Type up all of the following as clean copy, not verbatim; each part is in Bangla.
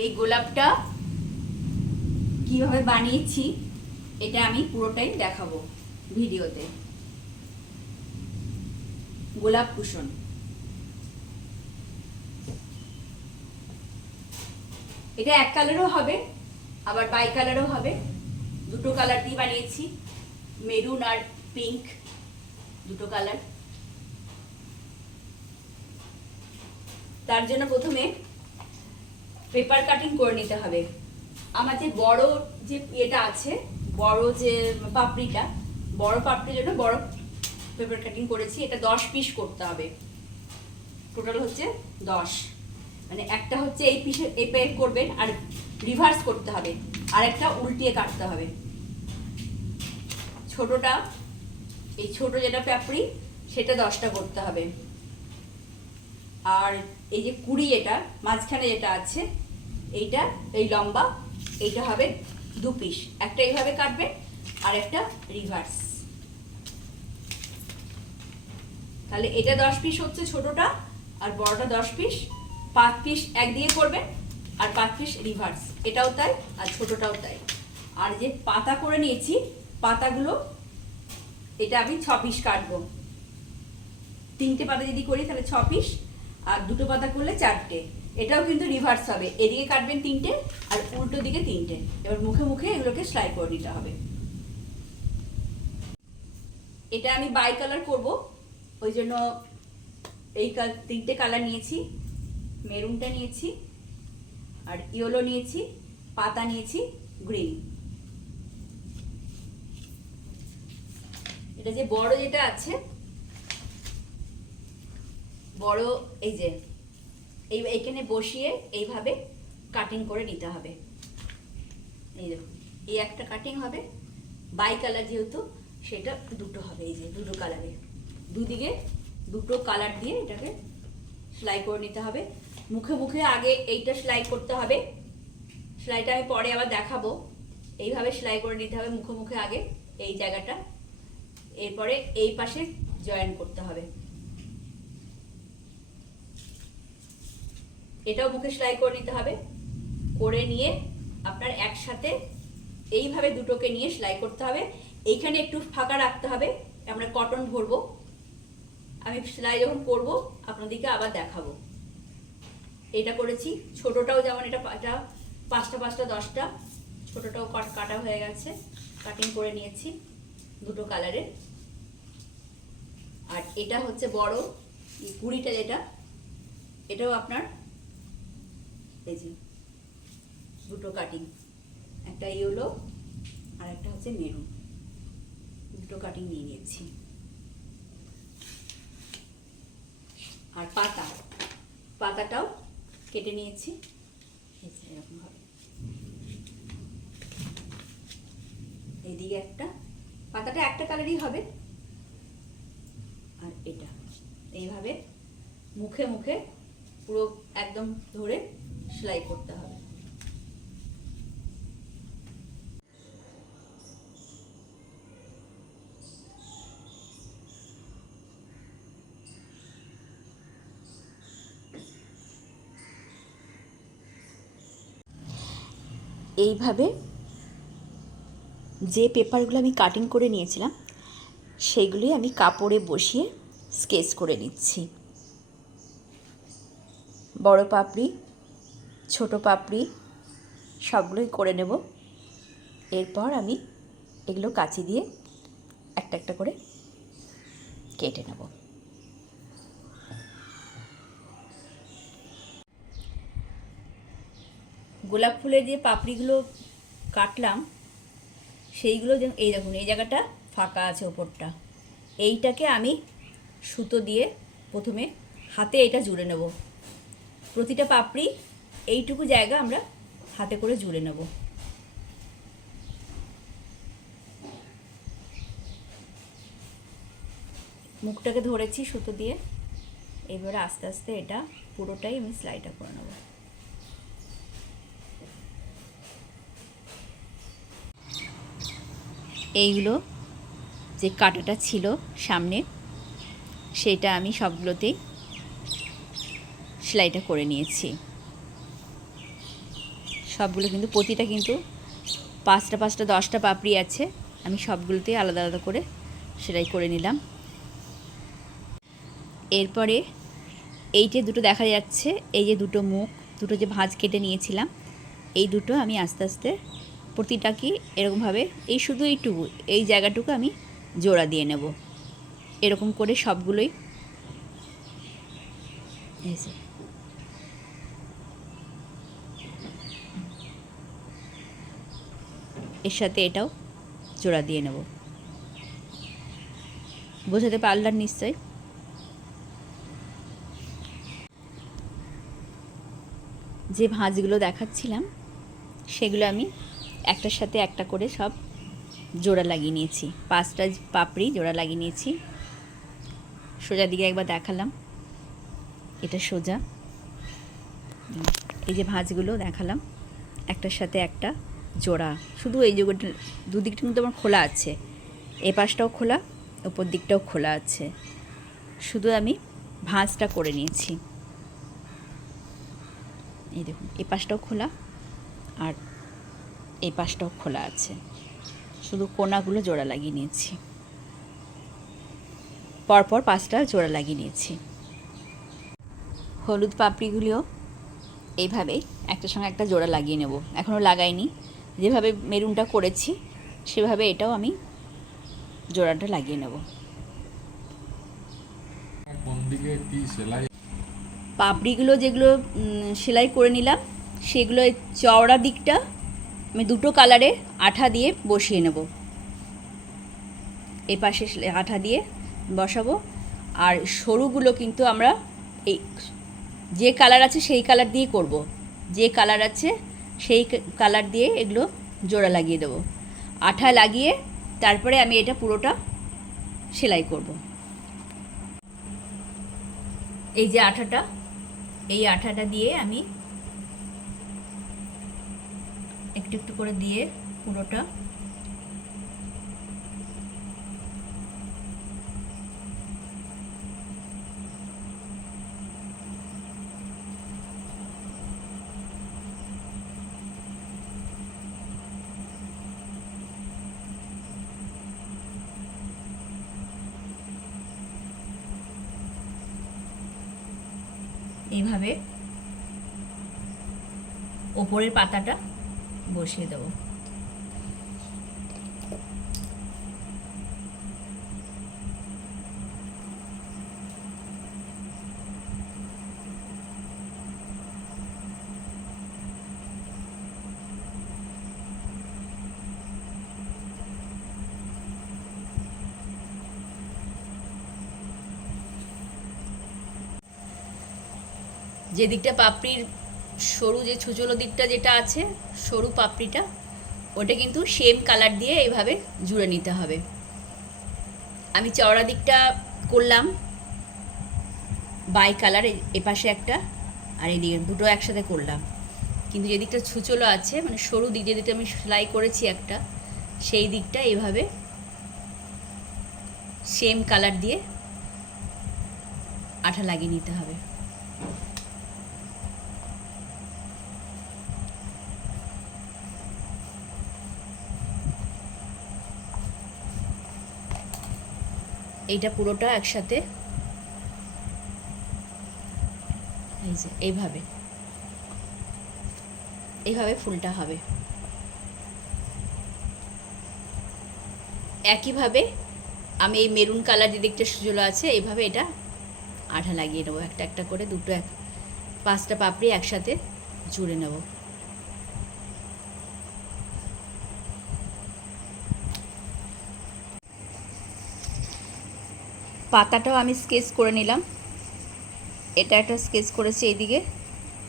এই গোলাপটা কিভাবে বানিয়েছি এটা আমি পুরোটাই দেখাবো ভিডিওতে। গোলাপ কুশন, এটা এক কালারও হবে আবার বাই কালারও হবে, দুটো কালার দিয়ে বানিয়েছি, মেরুন আর পিঙ্ক দুটো কালার। তার জন্য প্রথমে পেপার কাটিং করে নিতে হবে। আমার যে বড় যে এটা আছে, বড় যে পাপড়িটা, বড় পাপড়ির জন্য বড় পেপার কাটিং করেছি। এটা 10 পিস করতে হবে, টোটাল হচ্ছে 10। মানে একটা হচ্ছে এই পিসে এই পেপ করবেন আর রিভার্স করতে হবে, আর একটা উল্টিয়ে কাটতে হবে। ছোটটা, এই ছোট যেটা পাপড়ি সেটা 10টা করতে হবে। আর এই যে 20 এটা মাঝখানে যেটা আছে এইটা, এই লম্বা এইটা হবে 2 পিস, একটা এইভাবে কাটবে আর একটা রিভার্স। তাহলে এটা 10 পিস হচ্ছে ছোটটা, আর বড়টা 10 পিস। 5 পিস একদিকে করবেন আর 5 পিস রিভার্স, এটাও তাই আর ছোটটাও তাই। আর যে পাতা করে নিয়েছি, পাতাগুলো এটা আমি 6 পিস কাটবো। 3টে পাতা যদি করি তাহলে 6 পিস, আর 2টো পাতা করলে 4টে। এটাও কিন্তু রিভার্স হবে, এদিকে কাটবেন 3টে আর উল্টো দিকে 3টে। এবার মুখে মুখে এগুলোকে সেলাই করে নিতে হবে। এটা আমি বাই কালার করব, ওই জন্য এই 3টে কালার নিয়েছি। মেরুনটা নিয়েছি আর ইয়েলো নিয়েছি, পাতা নিয়েছি গ্রিন। এটা যে বড় যেটা আছে, বড় এই যে এইখানে বসিয়ে এইভাবে কাটিং করে নিতে হবে। এই দেখুন, এই একটা কাটিং হবে, বাই কালার যেহেতু সেটা দুটো হবে। এই যে দুটো কালারে, দুদিকে দুটো কালার দিয়ে এটাকে সেলাই করে নিতে হবে। মুখে মুখে আগে এইটা সেলাই করতে হবে, সেলাইটা আমি পরে আবার দেখাবো। এইভাবে সেলাই করে নিতে হবে মুখে মুখে আগে এই জায়গাটা, এরপরে এই পাশে জয়েন করতে হবে। এটাও মুখে সেলাই করে নিতে হবে। করে নিয়ে আপনার একসাথে এইভাবে দুটোকে নিয়ে সেলাই করতে হবে। এইখানে একটু ফাঁকা রাখতে হবে, আমরা কটন ভরবো। আমি সেলাই যখন করব আপনাদেরকে আবার দেখাবো। এটা করেছি, ছোটটাও যেমন এটা 5টা 5টা 10টা, ছোটটাও কাটা হয়ে গেছে, কাটিং করে নিয়েছি দুটো কালারে। আর এটা হচ্ছে বড় 20টা যেটা, এটাও আপনার এই যে দুটো কাটিং, একটা ইয়েলো আর একটা হচ্ছে মেরুন, দুটো কাটিং নিয়ে নিয়েছি। আর পাতাটাও কেটে নিয়েছি এরকম ভাবে। এইদিকে একটা, পাতাটা একটা কালারই হবে। আর এটা এইভাবে মুখে মুখে পুরো একদম ধরে সেলাই করতে হবে। এইভাবে যে পেপারগুলো আমি কাটিং করে নিয়েছিলাম সেইগুলি আমি কাপড়ে বসিয়ে স্কেচ করে নিচ্ছি। বড় পাপড়ি, ছোট পাপড়ি সবগুলোই করে নেব। এরপর আমি এগুলো কাঁচি দিয়ে একটা একটা করে কেটে নেব। গোলাপ ফুলের যে পাপড়িগুলো কাটলাম সেইগুলো যেন এই দেখুন, এই জায়গাটা ফাঁকা আছে ওপরটা, এইটাকে আমি সুতো দিয়ে প্রথমে হাতে এটা জুড়ে নেব। প্রতিটা পাপড়ি এইটুকু জায়গা আমরা হাতে করে জুড়ে নেব। মুখটাকে ধরেছি সুতো দিয়ে, এবারে আস্তে আস্তে এটা পুরোটাই আমি সেলাইটা করে নেব। এইগুলো যে কাটাটা ছিল সামনে, সেটা আমি সবগুলোতেই সেলাইটা করে নিয়েছি। সবগুলো কিন্তু প্রতিটা কিন্তু 5টা 5টা 10টা পাপড়ি আছে, আমি সবগুলোতেই আলাদা আলাদা করে সেলাই করে নিলাম। এরপরে এই যে দুটো দেখা যাচ্ছে, এই যে দুটো মুখ, দুটো যে ভাঁজ কেটে নিয়েছিলাম, এই দুটো আমি আস্তে আস্তে প্রতিটা কি এরকমভাবে এই শুধু এইটুকু এই জায়গাটুকু আমি জোড়া দিয়ে নেব। এরকম করে সবগুলোই এর সাথে এটাও জোড়া দিয়ে নেব। বোঝাতে পারলাম নিশ্চয়। যে ভাঁজগুলো দেখাচ্ছিলাম সেগুলো আমি একটার সাথে একটা করে সব জোড়া লাগিয়ে নিয়েছি। 5টা পাপড়ি জোড়া লাগিয়ে নিয়েছি। সোজা দিকে একবার দেখালাম, এটা সোজা। এই যে ভাঁজগুলো দেখালাম একটার সাথে একটা জোড়া, শুধু এই জায়গাটা দুদিকটা কিন্তু আমার খোলা আছে, এ পাশটাও খোলা ওপর দিকটাও খোলা আছে, শুধু আমি ভাঁজটা করে নিয়েছি। এই দেখুন এই পাশটাও খোলা আর এই পাশটাও খোলা আছে, শুধু কোনাগুলো জোড়া লাগিয়ে নিয়েছি। পরপর 5টা জোড়া লাগিয়ে নিয়েছি। হলুদ পাপড়িগুলিও এইভাবেই একটার সঙ্গে একটা জোড়া লাগিয়ে নেব। এখনও লাগাইনি, যেভাবে মেরুনটা করেছি সেভাবে এটাও আমি জোড়াটা লাগিয়ে নেব। পাপড়িগুলো যেগুলো সেলাই করে নিলাম সেগুলো চওড়া দিকটা আমি দুটো কালারে আঠা দিয়ে বসিয়ে নেব। এই পাশে আঠা দিয়ে বসাবো, আর সরুগুলো কিন্তু আমরা এই যে কালার আছে সেই কালার দিয়ে করব, যে কালার আছে সেই কালার দিয়ে এগুলো জোড়া লাগিয়ে দেবো। আঠা লাগিয়ে তারপরে আমি এটা পুরোটা সেলাই করব। এই যে আঠাটা, এই আঠাটা দিয়ে আমি একটু একটু করে দিয়ে পুরোটা এইভাবে ওপরের পাতাটা বসিয়ে দেবো। যে দিকটা পাপড়ির সরু, যে ছুচলো দিকটা যেটা আছে সরু পাপড়িটা, ওটা কিন্তু সেম কালার দিয়ে এইভাবে জুড়ে নিতে হবে। আমি চওড়া দিকটা করলাম বাই কালার, এপাশে একটা আর এইদিকে দুটো একসাথে করলাম, কিন্তু যে দিকটা ছুচলো আছে মানে সরু দিক, যে দিকটা আমি সেলাই করেছি একটা, সেই দিকটা এইভাবে সেম কালার দিয়ে আঠা লাগিয়ে নিতে হবে। এইটা পুরোটা একসাথে এই যে এইভাবে এইভাবে ফুলটা হবে। একইভাবে আমি এই মেরুন কালার যে দিকটা সুজলো আছে এইভাবে এটা আঠা লাগিয়ে নেবো, একটা একটা করে দুটো 5টা পাপড়ি একসাথে জুড়ে নেব। পাতাটাও আমি স্কেচ করে নিলাম, এটা একটা স্কেচ করেছি এইদিকে,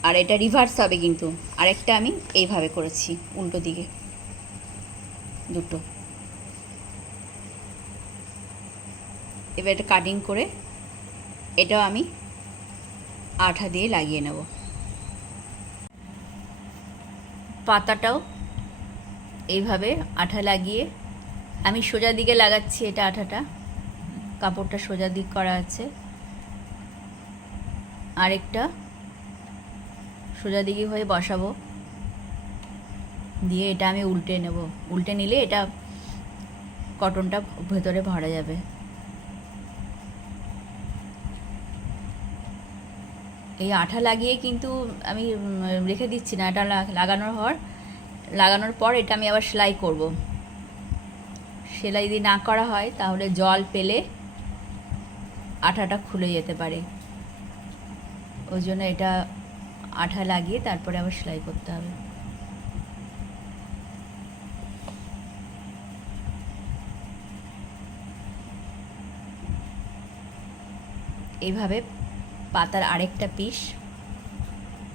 আর এটা রিভার্স হবে কিন্তু আরেকটা আমি এইভাবে করেছি উল্টো দিকে দুটো। এবার এটা কাটিং করে এটাও আমি আঠা দিয়ে লাগিয়ে নেব। পাতাটাও এইভাবে আঠা লাগিয়ে আমি সোজা দিকে লাগাচ্ছি, এটা আঠাটা, কাপড়টা সোজা দিক করা আছে, আরেকটা সোজা দিকে হয়ে বসাবো। দিয়ে এটা আমি উল্টে নেব। উল্টে নিলে এটা কটনটা ভেতরে ভরা যাবে। এই আঠা লাগিয়ে কিন্তু আমি রেখে দিচ্ছি না, এটা লাগানোর পর এটা আমি আবার সেলাই করব। সেলাই যদি না করা হয় তাহলে জল পেলে আঠাটা খুলে যেতে পারে, ওই জন্য এটা আঠা লাগিয়ে তারপরে আবার সেলাই করতে হবে। এইভাবে পাতার আরেকটা পিস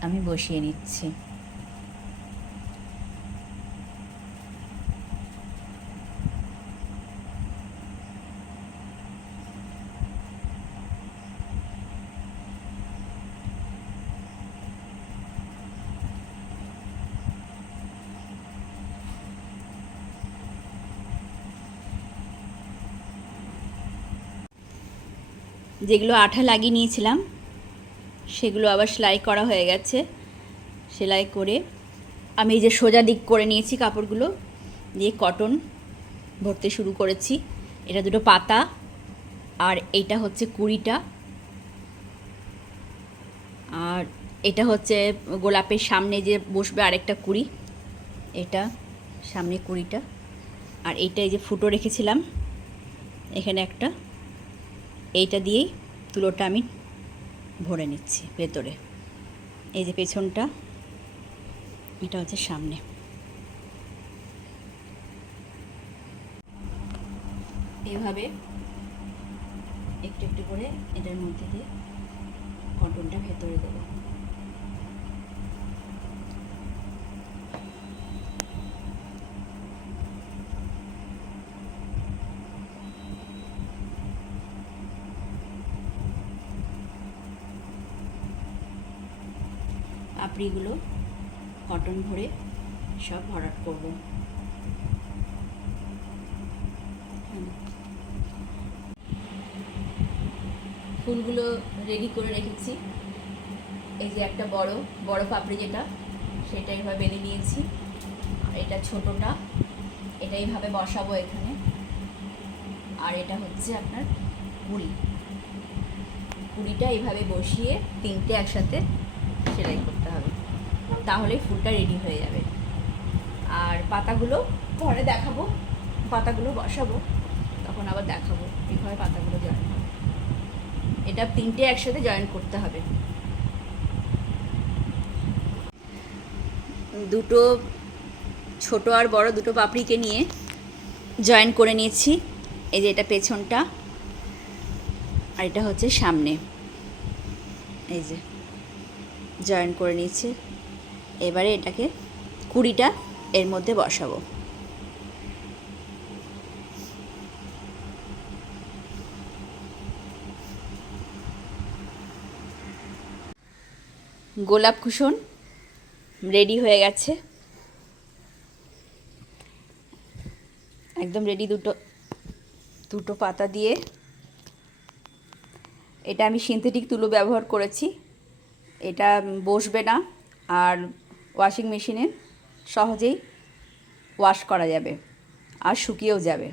আমি বসিয়ে নিচ্ছি। যেগুলো আঠা লাগিয়ে নিয়েছিলাম সেগুলো আবার সেলাই করা হয়ে গেছে। সেলাই করে আমি এই যে সোজা দিক করে নিয়েছি কাপড়গুলো, দিয়ে কটন ভরতে শুরু করেছি। এটা দুটো পাতা, আর এইটা হচ্ছে কুড়িটা, আর এটা হচ্ছে গোলাপের সামনে যে বসবে আরেকটা কুড়ি, এটা সামনে কুড়িটা, আর এইটা এই যে ফুটো রেখেছিলাম এখানে একটা, এইটা দিয়েই তুলোটা আমি ভরে নিচ্ছি ভেতরে। এই যে পেছনটা, এটা হচ্ছে সামনে। এভাবে একটু একটু করে এটার মধ্যে দিয়ে কটনটা ভেতরে দেবো। পাপড়িগুলো কটন ভরে সব ভরাট করব। ফুলগুলো রেডি করে রেখেছি। এই যে একটা বড় বড় পাপড়ি যেটা, সেটা এইভাবে বেঁধে নিয়েছি। আর এটা ছোটটা, এটা এইভাবে বসাবো এখানে। আর এটা হচ্ছে আপনার কুড়িটা এইভাবে বসিয়ে তিনটে একসাথে সেলাই করতে হবে, তাহলে ফুলটা রেডি হয়ে যাবে। আর পাতাগুলো পরে দেখাবো, পাতাগুলো বসাবো তখন আবার দেখাবো এইভাবে পাতাগুলো জয়েন হবে। এটা তিনটে একসাথে জয়েন করতে হবে। দুটো ছোট আর বড় দুটো পাপড়িকে নিয়ে জয়েন করে নিয়েছি। এই যে এটা পেছনটা, আর এটা হচ্ছে সামনে। এই যে জয়েন করে নিয়েছি। এবারে এটাকে কুড়িটা এর মধ্যে বসাবো। গোলাপ কুশন রেডি হয়ে গেছে, একদম রেডি। দুটো পাতা দিয়ে, এটা আমি সিনথেটিক তুলো ব্যবহার করেছি, এটা বসবে না, আর ওয়াশিং মেশিনে সহজেই ওয়াশ করা যাবে আর শুকিয়েও যাবে।